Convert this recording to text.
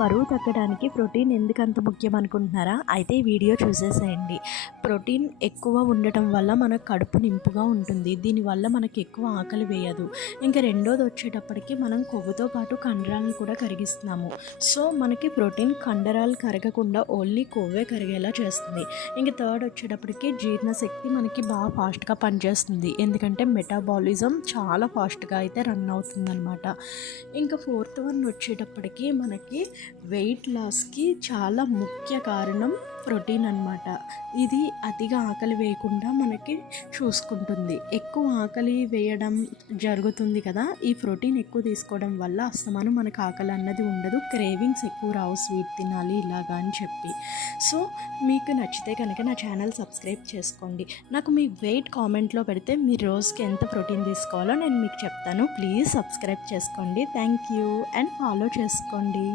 బరువు తగ్గడానికి ప్రోటీన్ ఎందుకంత ముఖ్యం అనుకుంటున్నారా? అయితే ఈ వీడియో చూసేసేయండి. ప్రోటీన్ ఎక్కువ ఉండటం వల్ల మన కడుపు నింపుగా ఉంటుంది. దీనివల్ల మనకి ఎక్కువ ఆకలి వేయదు. ఇంకా రెండోది వచ్చేటప్పటికి మనం కొవ్వుతో పాటు కండరాలను కూడా కరిగిస్తున్నాము. సో మనకి ప్రోటీన్ కండరాలు కరగకుండా ఓన్లీ కొవ్వే కరిగేలా చేస్తుంది. ఇంక థర్డ్ వచ్చేటప్పటికి జీర్ణశక్తి మనకి బాగా ఫాస్ట్గా పనిచేస్తుంది. ఎందుకంటే మెటాబాలిజం చాలా ఫాస్ట్గా అయితే రన్ అవుతుందన్నమాట. ఇంకా ఫోర్త్ వన్ వచ్చేటప్పటికి మనకి వెయిట్ లాస్కి చాలా ముఖ్య కారణం ప్రోటీన్ అన్నమాట. ఇది అతిగా ఆకలి వేయకుండా మనకి చూసుకుంటుంది. ఎక్కువ ఆకలి వేయడం జరుగుతుంది కదా, ఈ ప్రోటీన్ ఎక్కువ తీసుకోవడం వల్ల అస్తమానం మనకు ఆకలి అన్నది ఉండదు, క్రేవింగ్స్ ఎక్కువ రావు స్వీట్ తినాలి ఇలాగా అని చెప్పి. సో మీకు నచ్చితే కనుక నా ఛానల్ సబ్స్క్రైబ్ చేసుకోండి. నాకు మీ వెయిట్ కామెంట్లో పెడితే మీరు రోజుకి ఎంత ప్రోటీన్ తీసుకోవాలో నేను మీకు చెప్తాను. ప్లీజ్ సబ్స్క్రైబ్ చేసుకోండి. థ్యాంక్ యూ అండ్ ఫాలో చేసుకోండి.